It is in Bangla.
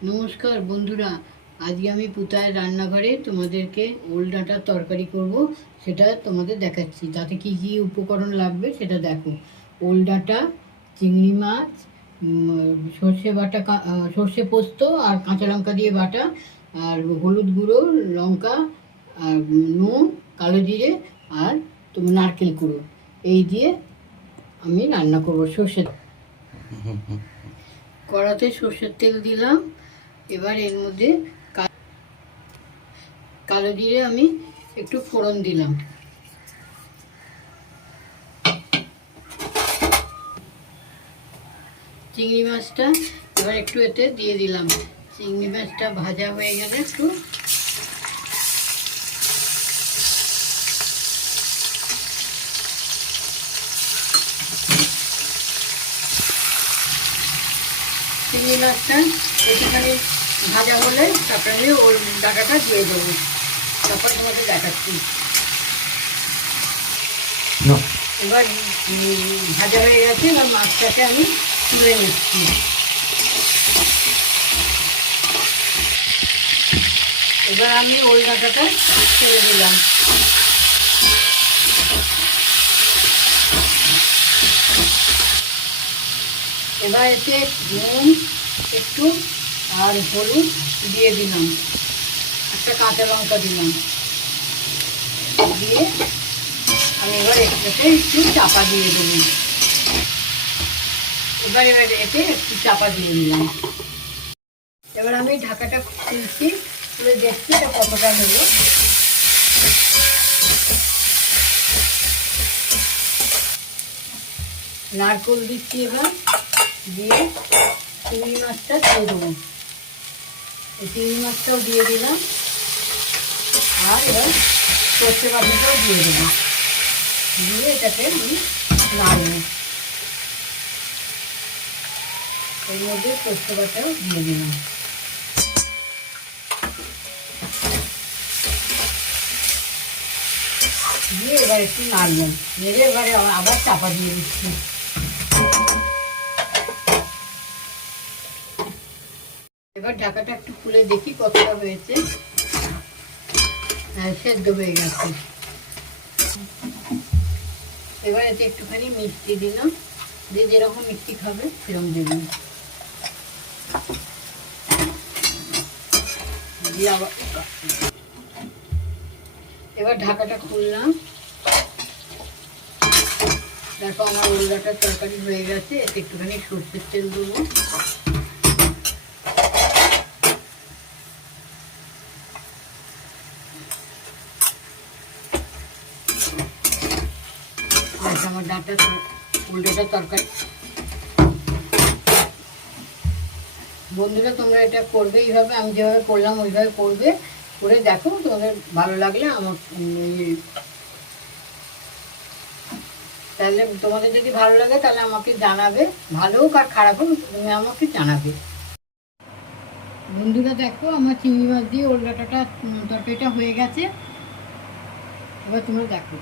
নমস্কার বন্ধুরা আজকে আমি পুতায় রান্নাঘরে তোমাদেরকে ওল ডাঁটার তরকারি করব সেটা তোমাদের দেখাচ্ছি। তাতে কি কি উপকরণ লাগবে সেটা দেখো। ওল ডাঁটা চিংড়ি মাছ সর্ষে বাটা সর্ষে পোস্ত আর কাঁচা লঙ্কা দিয়ে বাটা আর হলুদ গুঁড়ো লঙ্কা আর নুন কালো জিরে আর তোমার নারকেল গুঁড়ো এই দিয়ে আমি রান্না করব সর্ষে কড়াতে সর্ষের তেল দিলাম এবার এর মধ্যে কালো জিরে আমি একটু ফোড়ন দিলাম। চিংড়ি মাছটা এবার একটু এতে দিয়ে দিলাম। চিংড়ি মাছটা ভাজা হয়ে গেলে একটু চিংড়ি মাছটা একটুখানি ভাজা হলে তারপরে আমি ওর ডাটাটা দিয়ে দেবো। তারপর তোমাকে দেখাচ্ছি। এবার ভাজা হয়ে গেছে এবার মাছটাকে আমি তুলে নিচ্ছি। এবার আমি ওই ডাটাটা ছেড়ে দিলাম। এবার এতে নুন একটু আর হলুদ দিয়ে দিলাম। একটা কাঁচা লঙ্কা দিলাম। দিয়ে আমি এবার এটাকে একটু চাপা দিয়ে দেবো। এবার এবার এতে একটু চাপা দিয়ে দিলাম। এবার আমি ঢাকাটা খুলছি। খুলে দেখছি এটা কতটা হলো। নারকোল দিচ্ছি এবার। দিয়ে চিংড়ি মাছটা দিয়ে দেবো। চিংড়ি মাছটাও দিয়ে দিলাম। আর এবার সর্ষে বাটিটাও দিয়ে দেবো দিয়ে এটাকে আমি নাড়বো এর মধ্যে সর্ষে বাটাও দিয়ে দিলাম। দিয়ে এবার একটু নাড়বো নেড়ে এবারে আবার চাপা দিয়ে দিচ্ছি। এবার ঢাকাটা একটু খুলে দেখি কতটা হয়েছে। হ্যাঁ সেদ্ধ হয়ে গেছে। এবার এতে একটুখানি মিষ্টি দিলাম। যে যেরকম মিষ্টি খাবে, সেরকম দেবেন এবার ঢাকাটা খুললাম। দেখো আমার উল্লাটার তরকারি হয়ে গেছে, এতে একটুখানি সর্ষের তেল দেবো। উল্টোটা তরকারি। বন্ধুরা তোমরা এটা করবে এইভাবে আমি যেভাবে করলাম ওইভাবে করবে। করে দেখো তোমাদের ভালো লাগলে আমার তাহলে তোমাদের যদি ভালো লাগে তাহলে আমাকে জানাবে। ভালো হোক আর খারাপ হোক তুমি আমাকে জানাবে। বন্ধুরা দেখো আমার চিংড়ি মাছ দিয়ে ওল ডাঁটাটা উম, তরকারিটা হয়ে গেছে। এবার তোমরা দেখো।